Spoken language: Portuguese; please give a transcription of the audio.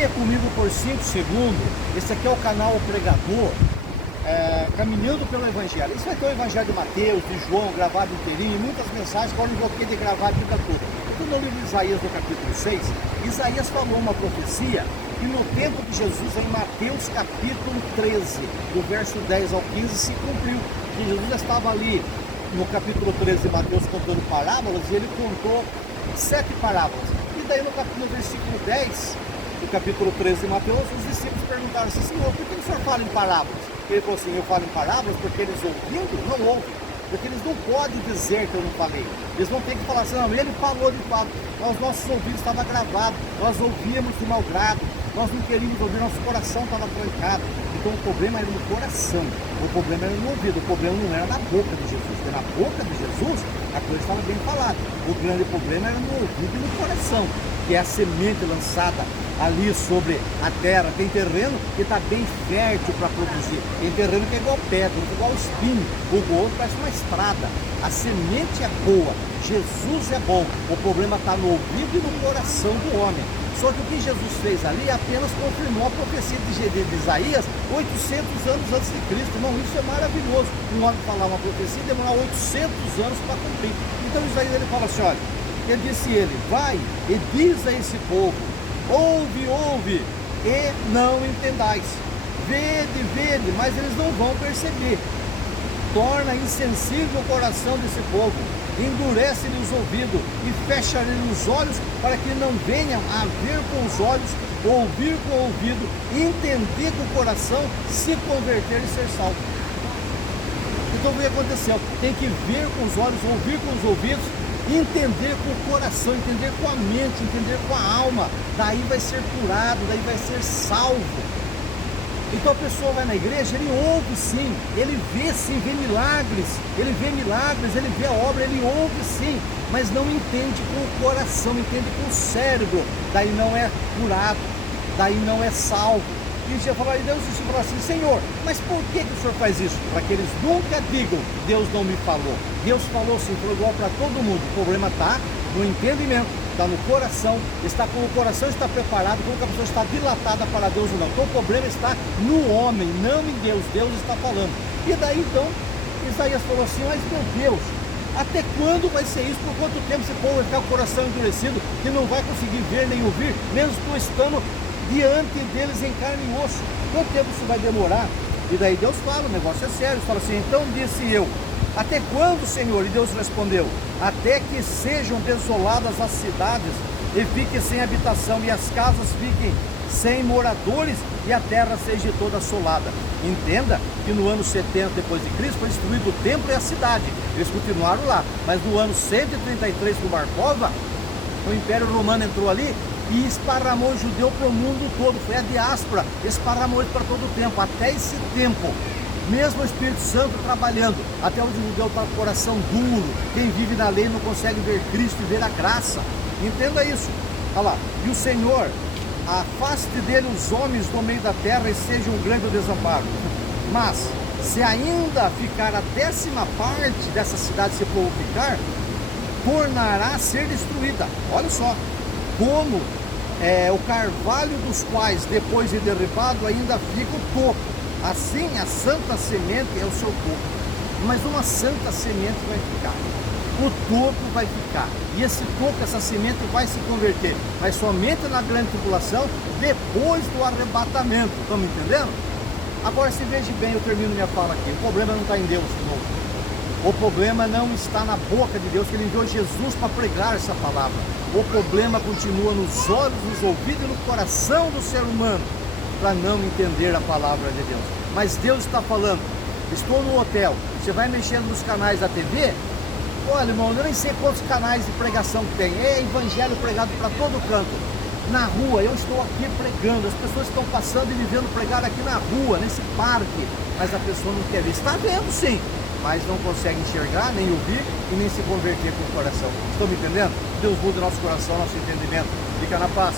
Acompanha comigo por 5 segundos. Esse aqui é o canal O Pregador, caminhando pelo Evangelho. Isso vai ter o Evangelho de Mateus, de João, gravado inteirinho, e muitas mensagens que eu não vou ter de gravar a Bíblia toda. Então, no livro de Isaías, no capítulo 6, Isaías falou uma profecia que no tempo de Jesus, em Mateus capítulo 13, do verso 10 ao 15, se cumpriu. Que Jesus estava ali no capítulo 13 de Mateus contando parábolas, e ele contou 7 parábolas. E daí no versículo 10, do capítulo 13 de Mateus, os discípulos perguntaram assim: Senhor, por que o Senhor fala em parábolas? Ele falou assim: eu falo em parábolas porque eles ouvindo não ouvem, porque eles não podem dizer que eu não falei. Eles vão ter que falar assim: não, ele falou de fato, mas os nossos ouvidos estavam gravados, nós ouvíamos de mau grado, nós não queríamos ouvir, nosso coração estava trancado. Então o problema era no coração, o problema era no ouvido, o problema não era na boca de Jesus, porque na boca de Jesus a coisa estava bem falada. O grande problema era no ouvido e no coração, que é a semente lançada ali sobre a terra. Tem terreno que está bem fértil para produzir, tem terreno que é igual pedra, que é igual espinho, o outro parece uma estrada. A semente é boa, Jesus é bom, o problema está no ouvido e no coração do homem. Só que o que Jesus fez ali apenas confirmou a profecia de Isaías 800 anos antes de Cristo. Não, isso é maravilhoso. Um homem falar uma profecia e demorar 800 anos para cumprir. Então Isaías ele fala assim: olha, ele disse vai e diz a esse povo: ouve, ouve, e não entendais. Vede, vede, mas eles não vão perceber. Torna insensível o coração desse povo, endurece-lhe os ouvidos e fecha-lhe os olhos, para que não venham a ver com os olhos, ouvir com o ouvido, entender com o coração, se converter e ser salvo. Então o que aconteceu? Tem que ver com os olhos, ouvir com os ouvidos, entender com o coração, entender com a mente, entender com a alma. Daí vai ser curado, daí vai ser salvo. Então a pessoa vai na igreja, ele ouve sim, ele vê sim, vê milagres, ele vê a obra, ele ouve sim, mas não entende com o coração, entende com o cérebro. Daí não é curado, daí não é salvo. E você fala, e Deus disse para assim: Senhor, mas por que o Senhor faz isso? Para que eles nunca digam: Deus não me falou. Deus falou sim, falou igual para todo mundo. O problema está no entendimento, está no coração, está com o coração está preparado, como que a pessoa está dilatada para Deus ou não. Então o problema está no homem, não em Deus. Deus está falando. E daí então Isaías falou assim: mas meu Deus, até quando vai ser isso? Por quanto tempo esse povo vai ficar com o coração endurecido, que não vai conseguir ver nem ouvir, mesmo tu estando diante deles em carne e osso? Quanto tempo isso vai demorar? E daí Deus fala, o negócio é sério. Fala assim: então disse eu: até quando, Senhor? E Deus respondeu: até que sejam desoladas as cidades e fiquem sem habitação, e as casas fiquem sem moradores, e a terra seja toda assolada. Entenda que no ano 70 depois de Cristo foi destruído o templo e a cidade. Eles continuaram lá, mas no ano 133 do Bar Kokhba, o Império Romano entrou ali e esparramou o judeu para o mundo todo. Foi a diáspora, esparramou ele para todo o tempo. Até esse tempo, mesmo o Espírito Santo trabalhando, até onde o judeu está com o coração duro, quem vive na lei não consegue ver Cristo e ver a graça. Entenda isso. Olha lá: e o Senhor afaste dele os homens do meio da terra, e seja um grande desamparo. Mas se ainda ficar a 10ª parte dessa cidade, se povo ficar, tornará a ser destruída. Olha só, como o carvalho dos quais, depois de derribado, ainda fica o topo. Assim a santa semente é o seu topo. Mas uma santa semente vai ficar, o topo vai ficar, e esse topo, essa semente vai se converter, mas somente na grande tribulação, depois do arrebatamento. Estamos entendendo? Agora se veja bem, eu termino minha fala aqui. O problema não está em Deus de novo. O problema não está na boca de Deus, que Ele enviou Jesus para pregar essa palavra. O problema continua nos olhos, nos ouvidos e no coração do ser humano, para não entender a palavra de Deus. Mas Deus está falando: estou no hotel, você vai mexendo nos canais da TV, olha, irmão, eu nem sei quantos canais de pregação que tem, é evangelho pregado para todo canto. Na rua, eu estou aqui pregando, as pessoas estão passando e me vendo pregar aqui na rua, nesse parque, mas a pessoa não quer ver. Está vendo sim, mas não consegue enxergar, nem ouvir e nem se converter com o coração. Estão me entendendo? Deus muda nosso coração, nosso entendimento. Fica na paz.